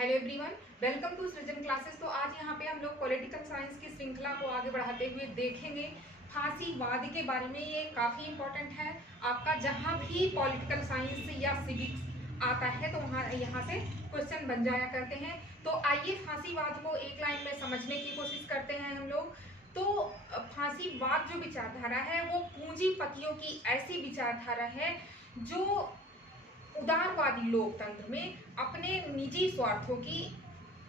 Hello everyone, welcome to सृजन classes. तो आज यहाँ पे हम लोग पॉलिटिकल साइंस की श्रृंखला को आगे बढ़ाते हुए देखेंगे फांसीवाद के बारे में। ये काफ़ी इंपॉर्टेंट है आपका, जहाँ भी पॉलिटिकल साइंस या सिविक्स आता है तो वहाँ यहाँ से क्वेश्चन बन जाया करते हैं। तो आइए फांसीवाद को एक लाइन में समझने की कोशिश करते हैं हम लोग। तो फांसीवाद जो विचारधारा है वो पूंजीपतियों की ऐसी विचारधारा है जो उदारवादी लोकतंत्र में अपने निजी स्वार्थों की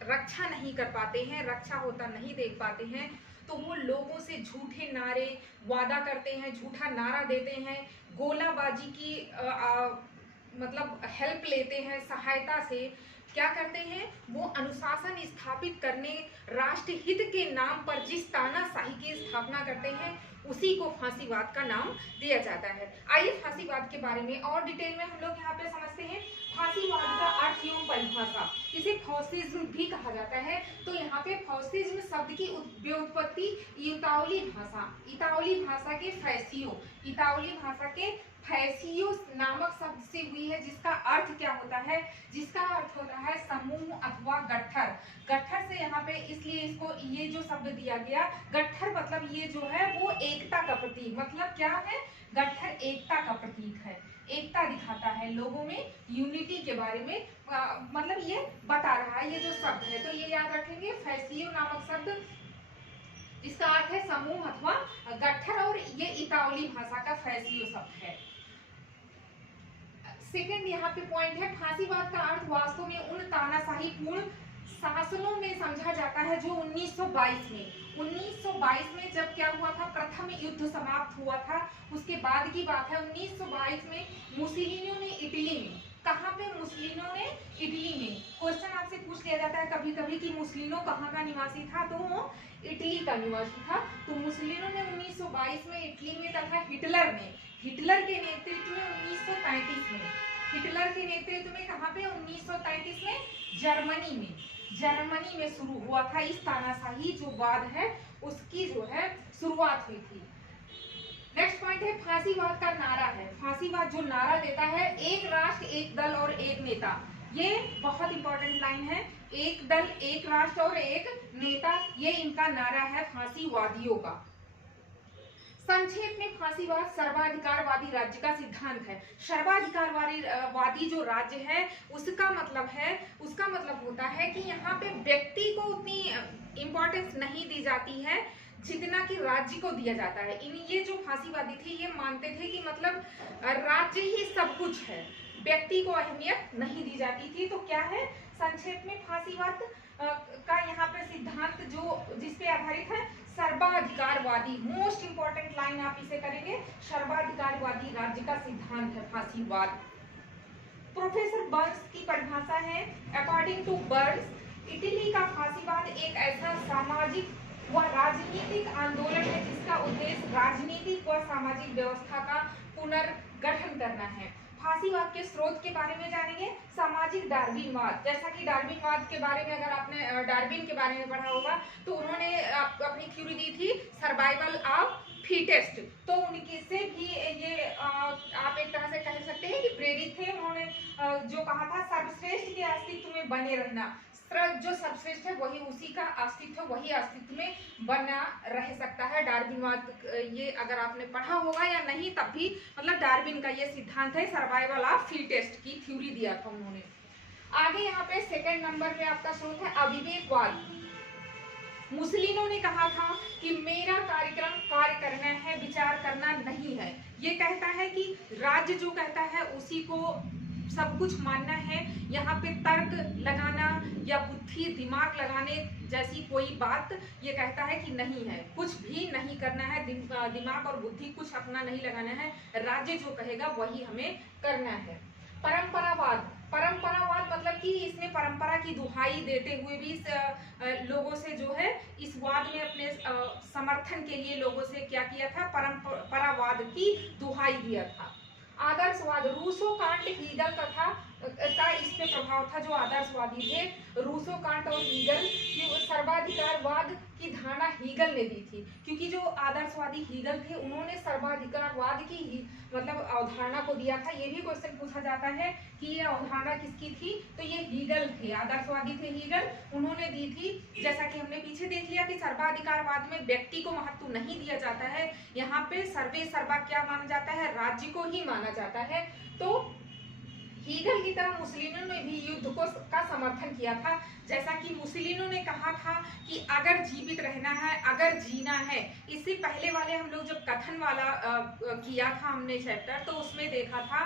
रक्षा नहीं कर पाते हैं, रक्षा होता नहीं देख पाते हैं। तो वो लोगों से झूठे नारे वादा करते हैं, झूठा नारा देते हैं, गोलाबाजी की मतलब हेल्प लेते हैं, सहायता से क्या करते हैं, वो अनुशासन स्थापित करने, राष्ट्र हित के नाम पर जिस तानाशाही की स्थापना करते हैं उसी को फांसीवाद का नाम दिया जाता है। आइए फांसीवाद के बारे में और डिटेल में हम लोग यहाँ पे समझते हैं। फांसीवाद का अर्थ एवं परिभाषा, इसे फॉसिज्म भी कहा जाता है। तो यहाँ पे फॉसिज्म शब्द की व्युत्पत्ति इतावली भाषा के फैसियो नामक शब्द से हुई है, जिसका अर्थ क्या होता है, जिसका अर्थ होता है समूह अथवा गट्ठर। गट्ठर से यहाँ पे इसलिए इसको ये जो शब्द दिया गया, गट्ठर मतलब ये जो है वो एकता का प्रतीक, मतलब क्या है, गट्ठर एकता का प्रतीक है, एकता दिखाता है लोगों में, यूनिटी के बारे में मतलब ये बता रहा है ये जो शब्द है। तो ये याद रखेंगे, फैसियो नामक शब्द जिसका अर्थ है समूह अथवा गट्ठर, और ये इतावली भाषा का फैसियो शब्द है। सेकेंड यहाँ पे पॉइंट है, फांसीवाद का अर्थ वास्तव में उन तानाशाही पूर्ण शासनों में समझा जाता है जो 1922 में जब क्या हुआ था, प्रथम युद्ध समाप्त हुआ था। उसके बाद की बात है, 1922 में मुसोलिनी ने इटली में, कहाँ पे, मुसोलिनी ने इटली में। क्वेश्चन आपसे पूछ लिया जाता है कभी कभी कि मुसोलिनी कहाँ का निवासी था, तो वो इटली का निवासी था। तो मुसोलिनी ने 1922 में इटली में तथा हिटलर के नेतृत्व में 1933 में, हिटलर के नेतृत्व में कहाँ पे, 1933 में जर्मनी में शुरू हुआ था। इस तानाशाही जो वाद है उसकी जो है शुरुआत हुई थी। नेक्स्ट पॉइंट है, फांसीवाद का नारा है। फांसीवाद जो नारा देता है, एक राष्ट्र एक दल और एक नेता, ये बहुत इंपॉर्टेंट लाइन है, एक दल एक राष्ट्र और एक नेता, ये इनका नारा है फांसीवादियों का। संक्षेप में फांसीवाद सर्वाधिकारवादी राज्य का सिद्धांत है। सर्वाधिकारवादी जो राज्य है उसका मतलब होता है कि यहाँ पे व्यक्ति को उतनी इंपॉर्टेंस नहीं दी जाती है जितना कि राज्य को दिया जाता है। ये जो फांसीवादी थे ये मानते थे कि मतलब राज्य ही सब कुछ है, व्यक्ति को अहमियत नहीं दी जाती थी। तो क्या है, संक्षेप में फांसीवाद का यहाँ पे सिद्धांत जो जिसपे आधारित है, सर्वाधिकारवादी। मोस्ट इंपॉर्टेंट लाइन आप इसे करेंगे, सर्वाधिकारवादी राज्य का सिद्धांत है फांसीवाद। प्रोफेसर बर्न्स की परिभाषा है, अकॉर्डिंग टू बर्न्स इटली का फांसीवाद एक ऐसा सामाजिक व राजनीतिक आंदोलन है जिसका उद्देश्य राजनीतिक व सामाजिक व्यवस्था का पुनर्गठन करना है। फांसीवाद के स्रोत के बारे में जानेंगे। सामाजिक डार्विनवाद, जैसा कि डार्विनवाद के बारे में अगर आपने डार्विन के बारे में पढ़ा होगा तो उन्होंने अपनी थ्योरी दी थी सर्वाइवल ऑफ फिटेस्ट। तो उनके से भी ये आप एक तरह से कह सकते हैं कि प्रेरित थे। उन्होंने जो कहा था, सर्वश्रेष्ठ के अस्तित्व में बने रहना, जो सर्वश्रेष्ठ है वही, उसी का अस्तित्व वही अस्तित्व में बना रह सकता है। डार्विनवाद, ये अगर आपने पढ़ा होगा या नहीं तब भी मतलब डार्विन का ये सिद्धांत है, सर्वाइवल ऑफ फिटेस्ट की थ्योरी दिया था उन्होंने। आगे यहाँ पे सेकंड नंबर पे आपका स्रोत है अविवेकवाद। मुसोलिनी ने कहा था कि मेरा कार्यक्रम कार्य करना है, विचार करना नहीं है। ये कहता है कि राज्य जो कहता है उसी को सब कुछ मानना है, यहाँ पे तर्क लगाना या बुद्धि दिमाग लगाने जैसी कोई बात ये कहता है कि नहीं है, कुछ भी नहीं करना है, दिमाग और बुद्धि कुछ अपना नहीं लगाना है, राज्य जो कहेगा वही हमें करना है। परंपरावाद मतलब कि इसमें परंपरा की दुहाई देते हुए भी लोगों से जो है इस वाद में अपने समर्थन के लिए लोगों से क्या किया था, परंपरावाद की दुहाई दिया था। आदर्शवाद, रूसो, कांट, हीगल तथा का इस पे प्रभाव था, जो आदर्शवादी थे, रूसो, कांट और हीगल की सर्वाधिकारवाद की धारणा हीगल ने दी थी, क्योंकि जो आदर्शवादी हीगल थे उन्होंने सर्वाधिकारवाद की ही मतलब अवधारणा को दिया था। ये भी क्वेश्चन पूछा जाता है कि ये अवधारणा किसकी थी, तो ये हीगल थे, आदर्शवादी थे हीगल, उन्होंने दी थी। जैसा कि हमने पीछे देख लिया कि सर्वाधिकारवाद में व्यक्ति को महत्व नहीं दिया जाता है, यहाँ पे सर्वे सर्वा क्या माना जाता है, राज्य को ही माना जाता है। तो हीगल की तरह मुसलिनों ने भी युद्ध को का समर्थन किया था। जैसा कि मुसलिनों ने कहा था कि अगर जीवित रहना है, अगर जीना है, इससे पहले वाले हम लोग जब कथन वाला किया था हमने चैप्टर, तो उसमें देखा था,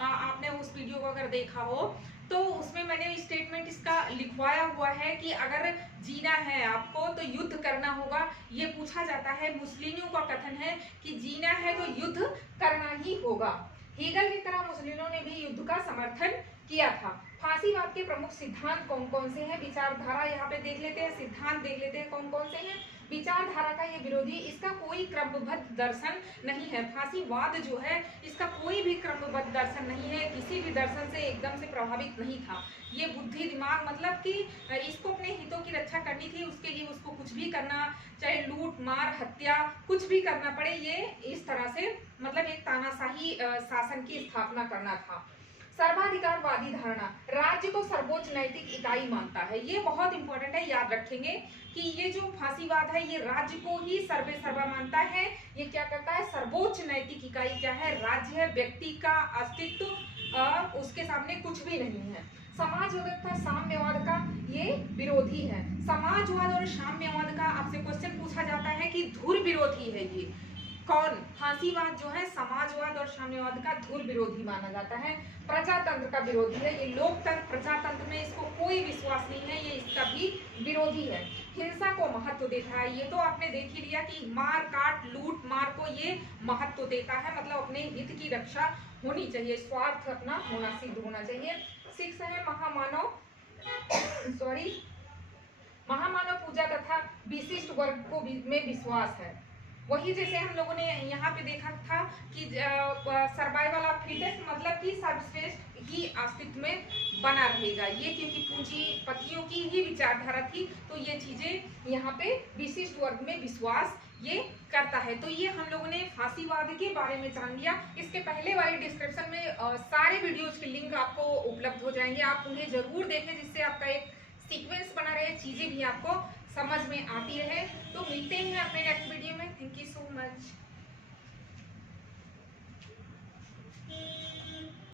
आपने उस वीडियो को अगर देखा हो तो उसमें मैंने स्टेटमेंट इसका लिखवाया हुआ है कि अगर जीना है आपको तो युद्ध करना होगा। ये पूछा जाता है, मुस्लिमों का कथन है कि जीना है तो युद्ध करना ही होगा। हीगल की तरह मुस्लिमों ने भी युद्ध का समर्थन किया था। फांसीवाद के प्रमुख सिद्धांत कौन कौन से हैं, विचारधारा यहाँ पे देख लेते हैं, सिद्धांत देख लेते हैं कौन कौन से हैं। विचारधारा का ये विरोधी, इसका कोई क्रमबद्ध दर्शन नहीं है। फांसीवाद जो है इसका कोई भी क्रमबद्ध दर्शन नहीं है, किसी भी दर्शन से एकदम से प्रभावित नहीं था। ये बुद्धि दिमाग मतलब कि इसको अपने हितों की रक्षा करनी थी, उसके लिए उसको कुछ भी करना, चाहे लूट मार हत्या कुछ भी करना पड़े, ये इस तरह से मतलब एक तानाशाही शासन की स्थापना करना था। सर्वाधिकारवादी धारणा, राज्य को सर्वोच्च नैतिक इकाई मानता है। ये बहुत इंपॉर्टेंट है, याद रखेंगे कि ये जो फांसीवाद है ये राज्य को ही सर्वे सर्वा मानता है। ये क्या करता है, सर्वोच्च नैतिक इकाई क्या है, राज्य है, व्यक्ति का अस्तित्व उसके सामने कुछ भी नहीं है। समाजवाद तथा साम्यवाद का ये विरोधी है। समाजवाद और साम्यवाद का आपसे क्वेश्चन पूछा जाता है कि धुर विरोधी है। ये कौन, फांसीवाद जो है समाजवाद और साम्यवाद का धुर विरोधी माना जाता है। प्रजातंत्र का विरोधी है, ये लोकतंत्र प्रजातंत्र में इसको कोई विश्वास नहीं है, ये इसका भी विरोधी है। हिंसा को महत्व देता है, ये तो आपने देख ही लिया कि मार काट लूट मार को ये महत्व देता है, मतलब अपने हित की रक्षा होनी चाहिए, स्वार्थ अपना होना सिद्ध होना चाहिए। 6 है महामानव महामानव पूजा तथा विशिष्ट वर्ग को में विश्वास है। वही जैसे हम लोगों ने यहाँ पे देखा था कि सर्वाइवल ऑफ फिटेस्ट मतलब कि सर्वश्रेष्ठ ही अस्तित्व में बना रहेगा, ये क्योंकि पूंजीपतियों की ही विचारधारा थी, तो ये चीजें यहाँ पे विशिष्ट वर्ग में विश्वास ये करता है। तो ये हम लोगों ने फांसीवाद के बारे में जान लिया। इसके पहले वाले डिस्क्रिप्शन में सारे वीडियोज के लिंक आपको उपलब्ध हो जाएंगे, आप उन्हें जरूर देखें, जिससे आपका एक सीक्वेंस बना रहे, चीजें भी आपको समझ में आती रहे। तो मिलते हैं अपने नेक्स्ट वीडियो में। Thank you so much.